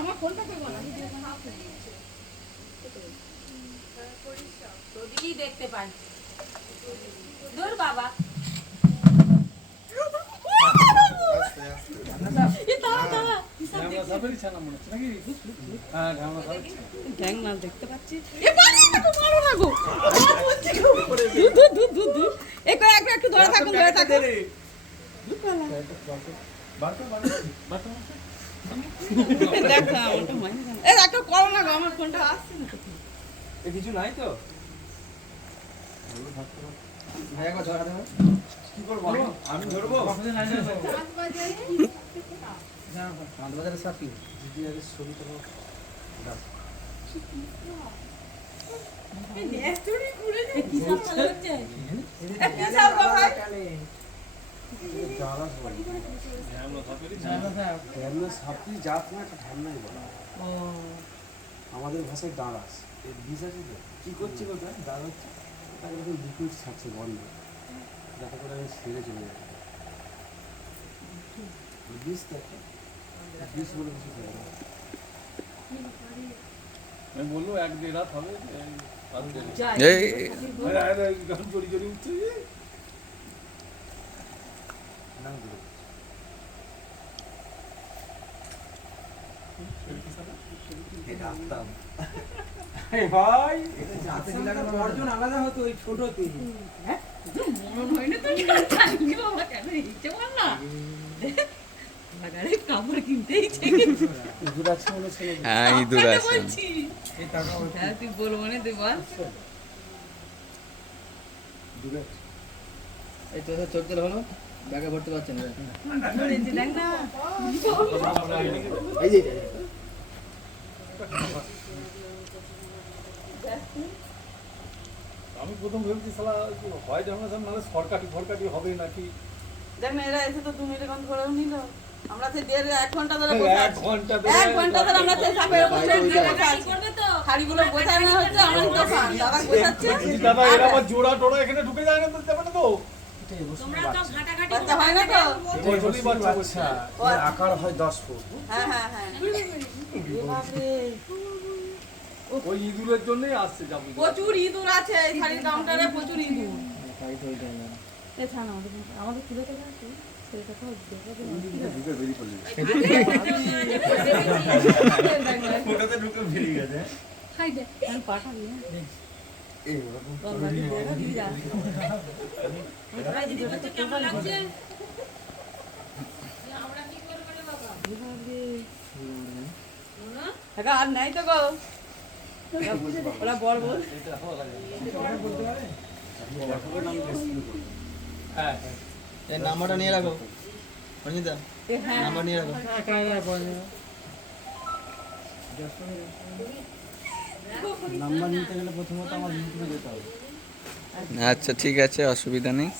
আমার ফোনটা করবো না দিদি দেখতে পাই দূর বাবা দেখতে পাচ্ছি একটু ধরে থাকুন ধরে থাকুন আমার ফোনটা আসছে না কিছু নাই তো কি করবো আমি ধরবো বাজারের সাথী ছবি তো আমাদের ভাষায় দাঁড়াস বিষ আছে তো কি করছে কোথায় দাঁড় হচ্ছে তাকে এখন লিকুইড ছাড়ছে বন্ধ যাতে করে আমি ছেড়ে চলে যাবো বিষ দেখো বিষ বলে কিছু থাকে না আমি বললো 1-1.5 রাত হবে জড়ি জড়ি উঠছে না ভাই অর্জন আলাদা হতো ওই ছোটতে মরণ হয় না তো বাবা কেন ইচ্ছে বল না বাজারে কাপড় কিনতে ইচ্ছে ইঁদুর আছে মনে ছিল হ্যাঁ ইঁদুর আছে বলছি হ্যাঁ তুই বলবো না তুই বল এই তো চোখ দিলে হলো ব্যাগে ভরতে পারছেন না দেখ না এই যে আমি প্রথম ভেবেছি সালা হয় যখন মানে সরকারি হবে নাকি দেখ না এরা এসে তো 2 মিনিট কম করেও নিল আমরা সেই 1.5 ঘন্টা ধরে এক বসে আছি ঘন্টা 1 ঘন্টা ধরে আমরা সেই সাপের উপরে বসে আছি খাড়িগুলো বোঝানো হচ্ছে আমার দোকান দাদা বোঝাচ্ছে দাদা এরা আবার জোড়া টোড়া এখানে ঢুকে যায় না তো যাবে না তো বাচ্চা হয় না তো বছরই বাচ্চা বসে এর আকার হয় 10 ফুট হ্যাঁ হ্যাঁ হ্যাঁ ওই ইঁদুরের জন্যই আসছে যাবো প্রচুর ইঁদুর আছে এই শাড়ির কাউন্টারে প্রচুর ইঁদুর টাইট হয়ে যায় না এছাড়া আমাদের তুলে থেকে আছে সেটা তো ঢুকে বেরিয়ে পড়লি ওটাতে ঢুকে বেরিয়ে গেছে খাই দে আমি পাঠাবি এই কেমন লাগছে আর নাই তো গো ওরা বল বল হ্যাঁ এই নাম্বারটা নিয়ে রাখো অনিতা নাম্বার নিয়ে রাখো নাম্বার নিতে গেলে প্রথমত আমার ইউটিউবে যেতে হবে আচ্ছা ঠিক আছে অসুবিধা নেই